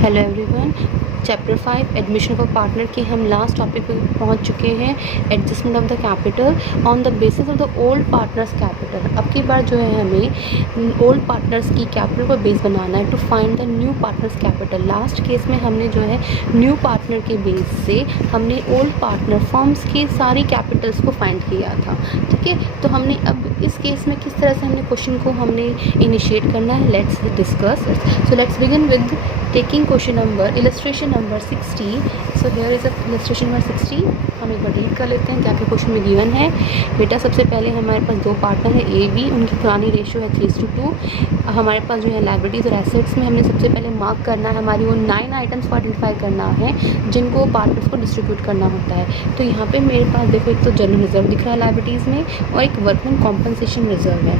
Hello everyone, chapter 5 admission of partner के हम last topic पे पहुंच चुके हैं। Adjustment of the capital on the basis of the old partners capital. अब की बार जो है हमें ओल्ड पार्टनर्स की कैपिटल को बेस बनाना है to find the new partners capital. Last case में हमने जो है न्यू पार्टनर के बेस से हमने ओल्ड पार्टनर फर्म्स के सारी कैपिटल्स को फाइंड किया था। ठीक है, तो हमने अब इस केस में किस तरह से हमने क्वेश्चन को हमने इनिशिएट करना है, let's discuss. So let's begin with taking question number illustration number 60. So here is a illustration number 60. हम एक बार रीड कर लेते हैं क्या क्या क्वेश्चन में गिवन है। बेटा सबसे पहले हमारे पास दो पार्टनर है ए बी, उनकी पुरानी रेशियो है 3:2। हमारे पास जो है लाइबिलिटीज़ और एसेट्स में हमने सबसे पहले मार्क करना है हमारी वो 9 आइटम्स को आइडेंटिफाई करना है जिनको पार्टनर्स को डिस्ट्रीब्यूट करना होता है। तो यहाँ पे मेरे पास देखो एक तो जनरल रिजर्व दिख रहा है लाइबिलिटीज़ में और एक वर्कमैन कॉम्पनसेशन रिजर्व है।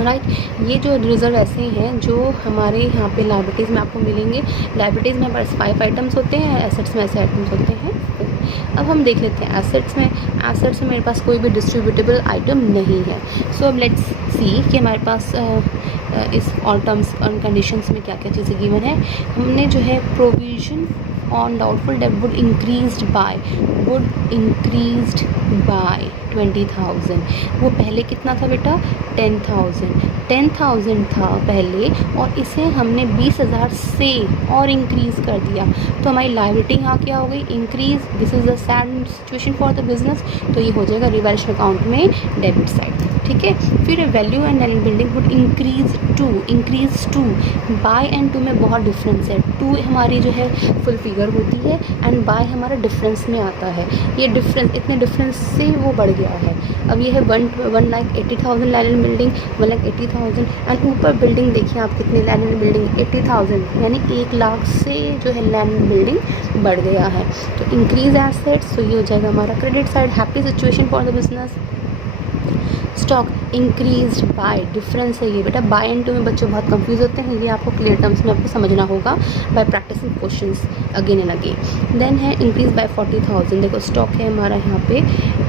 राइट, ये जो रिजर्व ऐसे हैं जो हमारे यहाँ पे लाइबिलिटीज़ में आपको मिलेंगे। लाइबिलिटीज़ में हमारे 5 आइटम्स होते हैं, एसेट्स में ऐसे आइटम्स होते हैं। अब हम देख लेते हैं एसेट्स में मेरे पास कोई भी डिस्ट्रीब्यूटेबल आइटम नहीं है। सो अब लेट्स सी कि हमारे पास इस ऑल टर्म्स एंड कंडीशंस में क्या क्या चीज़ें गिवन है। हमने जो है प्रोविजन ऑन डाउटफुल डेब्ट वुड इंक्रीज्ड बाय 20,000। वो पहले कितना था बेटा, 10,000 था पहले, और इसे हमने 20,000 से और इंक्रीज़ कर दिया। तो हमारी लायबिलिटी यहाँ क्या हो गई, increase. This is the sad situation for the business, तो ये हो जाएगा रिवैल्यूएशन अकाउंट में डेबिट साइड। ठीक है, फिर value and land building would increase too. By and two में बहुत डिफरेंस है। टू हमारी जो है फुल फिगर होती है एंड बाय हमारा डिफरेंस में आता है। ये डिफरेंस, इतने डिफरेंस से वो बढ़ गया है। अब ये है 1,80,000 लैंड एंड बिल्डिंग, 1,80,000 एंड ऊपर बिल्डिंग देखिए आप कितनी लैंड एंड बिल्डिंग 80,000, यानी 1 लाख से जो है लैंड एंड बिल्डिंग बढ़ गया है। तो इंक्रीज एसेट्स, तो ये हो जाएगा हमारा credit side. Happy situation for the business. Stock increase by, difference है ये बेटा। बाय एंड टू में बच्चे बहुत कंफ्यूज होते हैं, ये आपको क्लियर टर्म्स में आपको समझना होगा by practicing questions again and again. Then है इंक्रीज बाय 40,000। देखो स्टॉक है हमारा यहाँ पे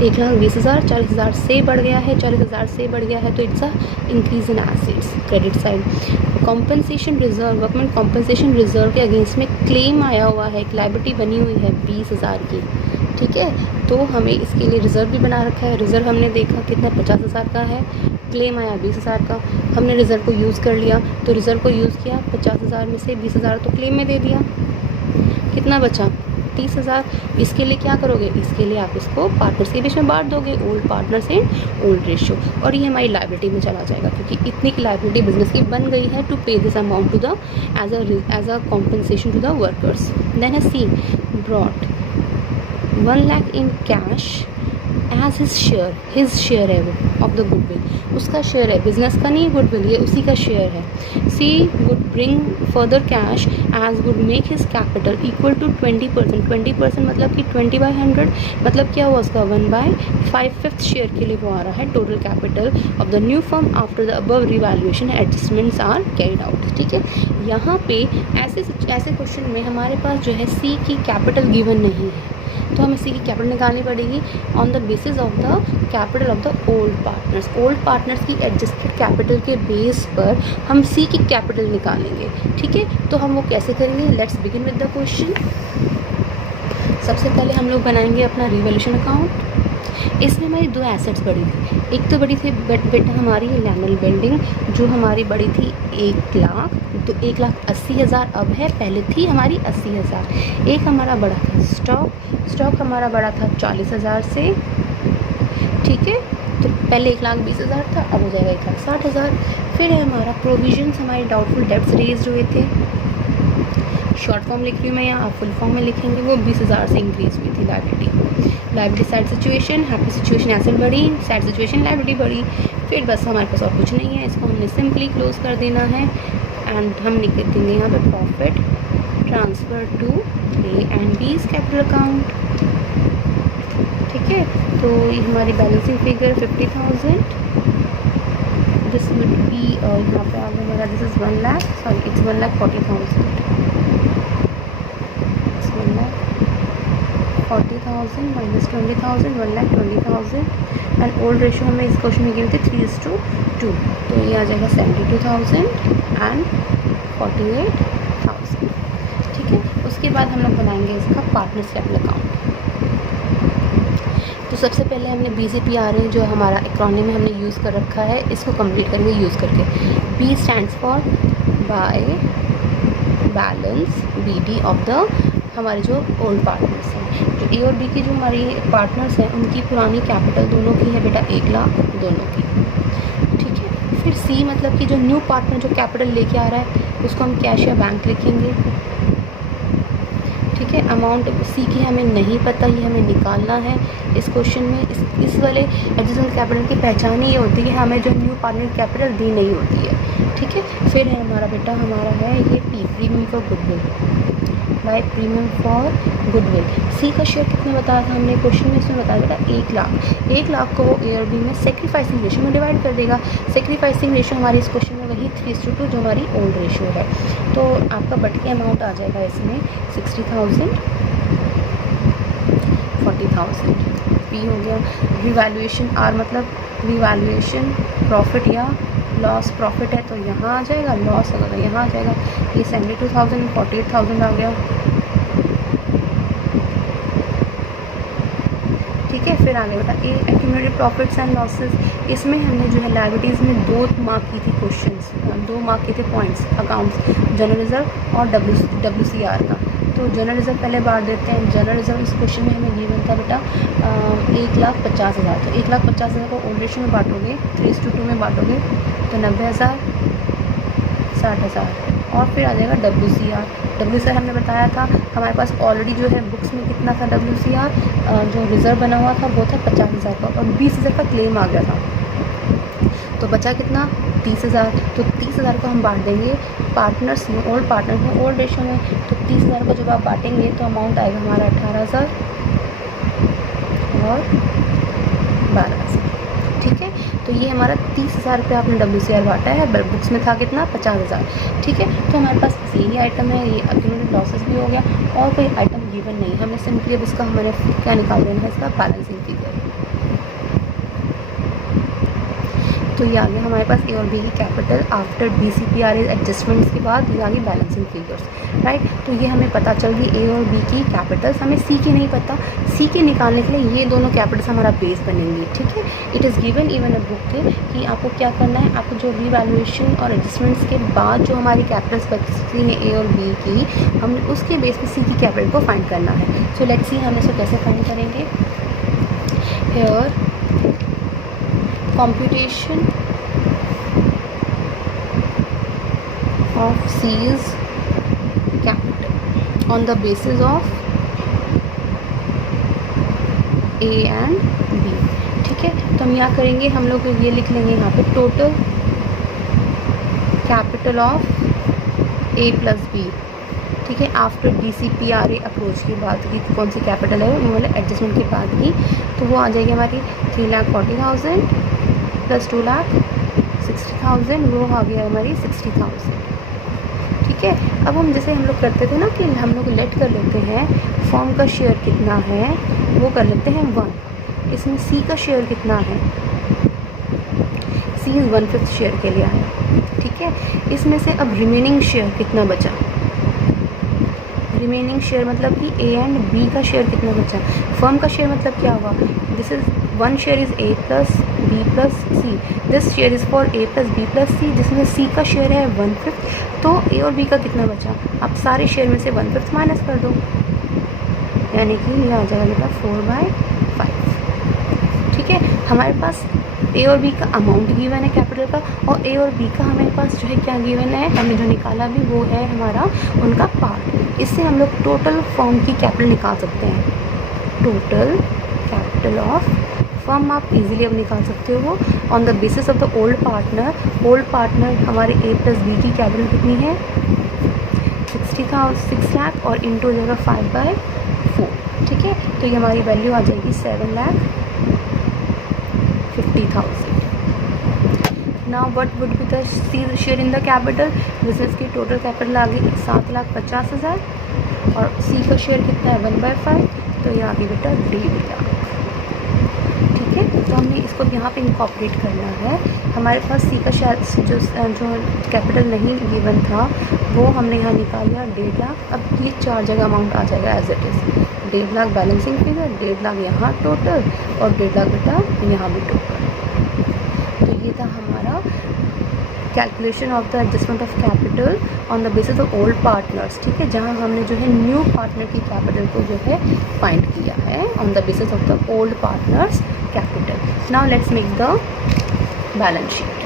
1,20,000, 40,000 से बढ़ गया है, 40,000 से बढ़ गया है, तो it's a increase in assets credit side. Compensation reserve, workman compensation reserve के अगेंस्ट में क्लेम आया हुआ है, एक लायबिलिटी बनी हुई है 20,000 की। ठीक है, तो हमें इसके लिए रिज़र्व भी बना रखा है। रिज़र्व हमने देखा कितना 50,000 का है, क्लेम आया 20,000 का। हमने रिज़र्व को यूज़ कर लिया, तो रिज़र्व को यूज़ किया, 50,000 में से 20,000 तो क्लेम में दे दिया, कितना बचा 30,000। इसके लिए क्या करोगे, इसके लिए आप इसको पार्टनर्स के बीच में बांट दोगे, old partners and old ratio, और ये हमारी लायबिलिटी में चला जाएगा क्योंकि इतनी की लायबिलिटी बिजनेस की बन गई है to pay this amount to the as a compensation to the workers. Then है she brought 1 lakh in cash as his share है वो ऑफ द गुडविल, उसका शेयर है, बिजनेस का नहीं, गुडविल ये उसी का शेयर है। She would bring further cash as would make his capital equal to 20%। 20% मतलब कि 20/100, मतलब क्या हुआ उसका 1/5 शेयर के लिए वो आ रहा है total capital of the new firm after the above revaluation adjustments are carried out. ठीक है, यहाँ पे ऐसे क्वेश्चन में हमारे पास जो है सी की कैपिटल गिवन नहीं है, तो हमें सी की कैपिटल निकालनी पड़ेगी on the basis of the capital of the old partners. Old partners की एडजस्टेड कैपिटल के बेस पर हम सी की कैपिटल निकालेंगे। ठीक है, तो हम वो कैसे करेंगे, let's begin with the question. सबसे पहले हम लोग बनाएंगे अपना रिवैल्यूएशन अकाउंट। इसमें हमारी 2 एसेट्स बड़ी थी, एक तो बड़ी थी बेटा हमारी लैंड एंड बिल्डिंग जो हमारी बड़ी थी 1 लाख, तो 1,80,000 अब है, पहले थी हमारी 80,000। एक हमारा बड़ा था स्टॉक हमारा बड़ा था 40,000 से। ठीक है, तो पहले 1,20,000 था, अब हो जाएगा 1,60,000। फिर है हमारा प्रोविजंस, हमारे डाउटफुल डेब्ट्स रेज हुए थे, शॉर्ट फॉर्म लिख रही हूँ मैं यहाँ, आप फुल फॉर्म में लिखेंगे, वो 20,000 से इंक्रीज हुई थी liability side situation. Happy situation asset बढ़ी, सैड सिचुएशन लायबिलिटी बढ़ी। फिर बस हमारे पास और कुछ नहीं है, इसको हमने सिंपली क्लोज कर देना है एंड हम लिख देंगे यहाँ पे profit transfer to A and B's capital account. ठीक है, तो ये हमारी balancing figure 50,000, this would be यहाँ पे आ गया मेरा, this is 1 lakh, sorry it's 1,40,000, 40,000 minus 20,000, 1,20,000 and old ratio हमें इस क्वेश्चन में गिवन थे 3:2, तो ये आ जाएगा 72,000 एंड 48,000। उसके बाद हम लोग बनाएंगे इसका पार्टनर्स कैपिटल अकाउंट। तो सबसे पहले हमने BCPRA जो हमारा एक्रोनिम में हमने यूज़ कर रखा है, इसको कंप्लीट करेंगे यूज़ करके। B stands for by balance BD of the हमारे जो ओल्ड पार्टनर्स हैं। जो A और B की जो हमारी पार्टनर्स हैं उनकी पुरानी कैपिटल दोनों की है बेटा 1 लाख दोनों की, ठीक है। फिर C मतलब कि जो न्यू पार्टनर जो कैपिटल लेके आ रहा है उसको हम कैश या बैंक लिखेंगे, ठीक है। अमाउंट C की हमें नहीं पता, ये हमें निकालना है इस क्वेश्चन में। इस वाले एडजस्टमेंट कैपिटल की पहचान ही ये होती है हमें जो न्यू पार्टनर कैपिटल दी नहीं होती है, ठीक है। फिर है हमारा बेटा हमारा है ये P premium for goodwill by premium for goodwill. C का शेयर कितने बताया था हमने क्वेश्चन में, इसमें बताया था 1 लाख। 1 लाख को वो A और B में सेक्रीफाइसिंग रेशियो में डिवाइड कर देगा। सेक्रीफाइसिंग रेशियो हमारी इस क्वेश्चन में वही 3:2 जो हमारी ओल्ड रेशियो है। तो आपका बट के अमाउंट आ जाएगा इसमें 60,000 40,000। P हो गया। रिवैल्यूएशन R मतलब रिवैल्यूएशन प्रॉफिट या लॉस, प्रॉफिट है तो यहाँ आ जाएगा, लॉस अगर यहाँ आ जाएगा। ये 72,000 48,000 आ गया, ठीक है। फिर आगे बेटा ए एक्यूमुलेटेड प्रॉफिट्स एंड लॉसेस। इसमें हमने जो है लायबिलिटीज़ में 2 मार्क की थी क्वेश्चंस, 2 मार्क के थे पॉइंट्स अकाउंट्स, जनरल रिजर्व और WCR का। तो जनरल रिजर्व पहले बांट देते हैं। जनरल रिजर्व इस क्वेश्चन में हमें गिवन था बेटा 1,50,000। तो 1,50,000 को ओल्ड रेशियो में बांटोगे 3:2 में बांटोगे तो 90,000 60,000 और फिर आ जाएगा WCR हमने बताया था हमारे पास ऑलरेडी जो है बुक्स में कितना था WCR जो रिज़र्व बना हुआ था वो था 50,000 का और 20,000 का क्लेम आ गया था, तो बचा कितना 30,000। तो 30,000 को हम बांट देंगे पार्टनर्स में, ओल्ड पार्टनर्स में ओल्ड रेशियो में। तो 30,000 को जब आप बांटेंगे तो अमाउंट आएगा हमारा 18,000 और 12,000, ठीक है। तो ये हमारा 30,000 रुपये आपने WCR बांटा है, बुक्स में था कितना 50,000, ठीक है। तो हमारे पास यही आइटम है, ये एक्यूमुलेटेड लॉसेस भी हो गया और कोई आइटम गिवन नहीं। हमने सिंपली अब इसका हमारे क्या निकाल देना है, इसका बैलेंसिंग फिगर। तो ये आ गया हमारे पास A और B की कैपिटल आफ्टर BCPRA एडजस्टमेंट्स के बाद, ये आ गई बैलेंसिंग फिगर्स, राइट। तो ये हमें पता चल गई A और B की कैपिटल्स, हमें C की नहीं पता। C के निकालने के लिए ये दोनों कैपिटल्स हमारा बेस बनेंगे, ठीक है। It is given even a book कि आपको क्या करना है, आपको जो रीवैल्यूएशन और एडजस्टमेंट्स के बाद जो हमारी कैपिटल्स बचती हैं A और B की, हम उसके बेस पर C की कैपिटल को फाइंड करना है। सो लेट्स सी हम इसको कैसे फाइंड करेंगे। Here computation of C's capital on the basis of A and B, ठीक है। तो हम यहाँ करेंगे, हम लोग ये लिख लेंगे यहाँ पे total capital of A plus B, ठीक है। आफ्टर BCPRA अप्रोच की बात की कौन सी कैपिटल है वो वाले एडजस्टमेंट के बाद की, तो वो आ जाएगी हमारी 3,40,000 प्लस 2,60,000, वो आ गया हमारी 60,000, ठीक है। अब हम जैसे हम लोग करते थे ना कि हम लोग लेट कर लेते हैं फॉर्म का शेयर कितना है वो कर लेते हैं 1। इसमें C का शेयर कितना है, C 1/5 शेयर के लिए आया, ठीक है। इसमें से अब रिमेनिंग शेयर कितना बचा, रिमेनिंग शेयर मतलब कि A एंड B का शेयर कितना बचा। फर्म का शेयर मतलब क्या हुआ, this is 1 share is A plus B plus C, this share is for A plus B plus C, जिसमें C का शेयर है 1/5। तो A और B का कितना बचा, आप सारे शेयर में से 1/5 माइनस कर दो, यानी कि ये आ जाएगा बेटा 4/5, ठीक है। हमारे पास A और B का अमाउंट गिवन है कैपिटल का, और A और B का हमारे पास जो है क्या गिवन है, हमने जो निकाला भी वो है हमारा उनका पार्ट। इससे हम लोग टोटल फर्म की कैपिटल निकाल सकते हैं। टोटल कैपिटल ऑफ फर्म आप इजीली अब निकाल सकते हो on the basis of the old partner. Old partner हमारे A प्लस B की कैपिटल कितनी है 6 लाख और इंटू हो जाएगा 5/4, ठीक है। तो ये हमारी वैल्यू आ जाएगी 7,50,000। Now what would be the share in the capital, business की टोटल कैपिटल आ गई 7,50,000 और C का शेयर कितना है 1/5, तो ये आ गई बेटा 1.5 लाख, ठीक है। तो हमने इसको यहाँ पे इनकॉर्पोरेट करना है। हमारे पास सी का शेयर जो कैपिटल नहीं गिवन था वो हमने यहाँ निकाला 1.5 लाख। अब ये 4 जगह अमाउंट आ जाएगा as it is. 1.5 lakh balancing figure, 1.5 lakh यहाँ टोटल और 1.5 लाख बेटा यहाँ भी टोटल। तो ये था हमारा calculation of the adjustment of capital on the basis of old partners. ठीक है, जहाँ हमने जो है न्यू पार्टनर की कैपिटल को जो है फाइंड किया है on the basis of the old partners capital. Now let's make the balance sheet.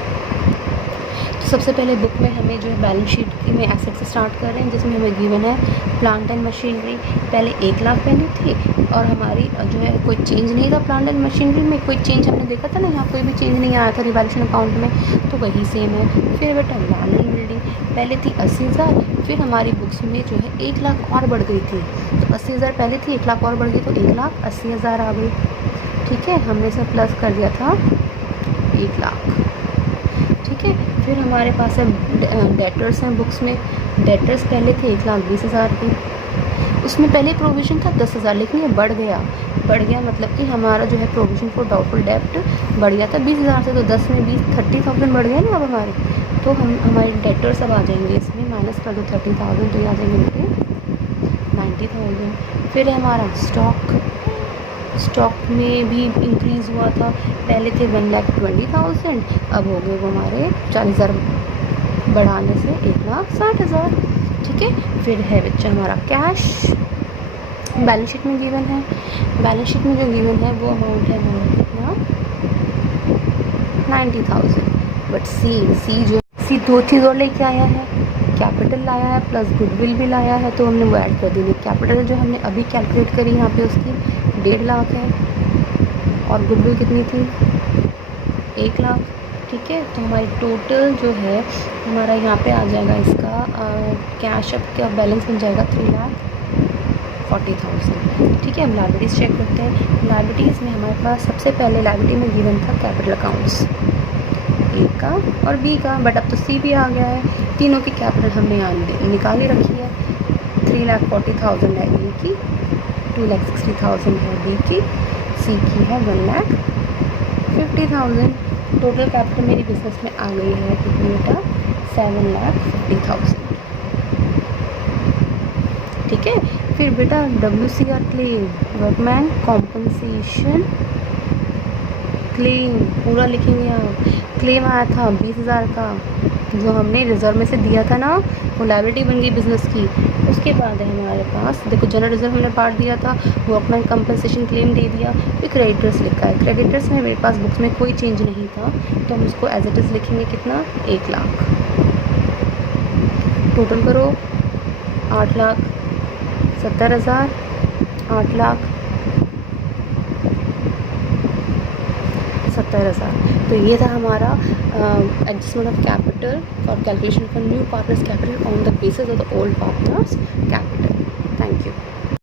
तो सबसे पहले बुक में हमें जो है बैलेंस शीट की में एसेट से स्टार्ट कर रहे हैं, जिसमें हमें गिवन है प्लांट एंड मशीनरी पहले 1 लाख पहले थी और हमारी जो है कोई चेंज नहीं था। प्लांट एंड मशीनरी में कोई चेंज हमने देखा था ना, यहाँ कोई भी चेंज नहीं आया था रिवैल्यूएशन अकाउंट में, तो वही सेम है। फिर बेटा लैंड एंड बिल्डिंग पहले थी 80,000, फिर हमारी बुक्स में जो है 1 लाख और बढ़ गई थी। तो 80,000 पहले थी, 1 लाख और बढ़ गई तो 1,80,000 आ गई। ठीक है, हमने इसे प्लस कर दिया था 1 लाख। ठीक है, फिर हमारे पास है डेटर्स हैं बुक्स में। डेटर्स पहले थे 1,20,000 की, उसमें पहले प्रोविज़न था 10,000, लेकिन ये बढ़ गया मतलब कि हमारा जो है प्रोविज़न फॉर डाउटफुल डेब्ट बढ़ गया था 20,000 से, तो 10 में 20 30,000 बढ़ गया ना अब हमारे। तो हमारे डेटर्स अब आ जाएंगे, इसमें माइनस कर दो 30,000 तो ये आ जाएंगे 90,000। फिर है हमारा स्टॉक में भी इंक्रीज़ हुआ था, पहले थे 1,20,000, अब हो गए वो हमारे 40,000 बढ़ाने से 1,60,000। ठीक है, फिर है बच्चा हमारा कैश बैलेंस शीट में गिवन है। बैलेंस शीट में जो गिवन है वो अमाउंट है हमारा कितना 90,000। बट सी 2 चीज़ और लेके आया है, कैपिटल लाया है प्लस गुडविल भी लाया है, तो हमने वो ऐड कर दी। कैपिटल जो हमने अभी कैलकुलेट करी यहाँ पे उसकी 1.5 लाख है और गुडविल कितनी थी 1 लाख। ठीक है, तो हमारी टोटल जो है हमारा यहाँ पे आ जाएगा इसका कैश अब का बैलेंस बन जाएगा 3,40,000। ठीक है, अब लायबिलिटीज़ चेक करते हैं। लायबिलिटीज़ में हमारे पास सबसे पहले लायबिलिटी में गिवन था कैपिटल अकाउंट्स ए का और बी का, बट अब तो सी भी आ गया है। तीनों की कैपिटल हमने यहाँ निकाल ही रखी है। 3,40,000 है ए की, 2,60,000 है बी की, सी की है 1,50,000। टोटल कैपिटल मेरी बिजनेस में आ गई है कितनी बेटा 7,50,000। ठीक है, फिर बेटा WCR claim, workman compensation claim पूरा लिखेंगे आप। क्लेम आया था 20,000 का, जो हमने रिजर्व में से दिया था ना, वो लायबिलिटी बन गई बिजनेस की। उसके बाद है हमारे पास देखो जनरल रिजर्व हमने पार्ट दिया था, वर्कमैन कंपनसेशन क्लेम दे दिया। फिर क्रेडिटर्स लिखा है, क्रेडिटर्स में मेरे पास बुक्स में कोई चेंज नहीं था, तो हम उसको एज इट इज़ लिखेंगे कितना 1 लाख। टोटल करो 8,70,000, 8,70,000। तो ये था हमारा एडजस्टमेंट ऑफ कैपिटल और calculation for new partners capital on the basis of the old partners capital. Thank you.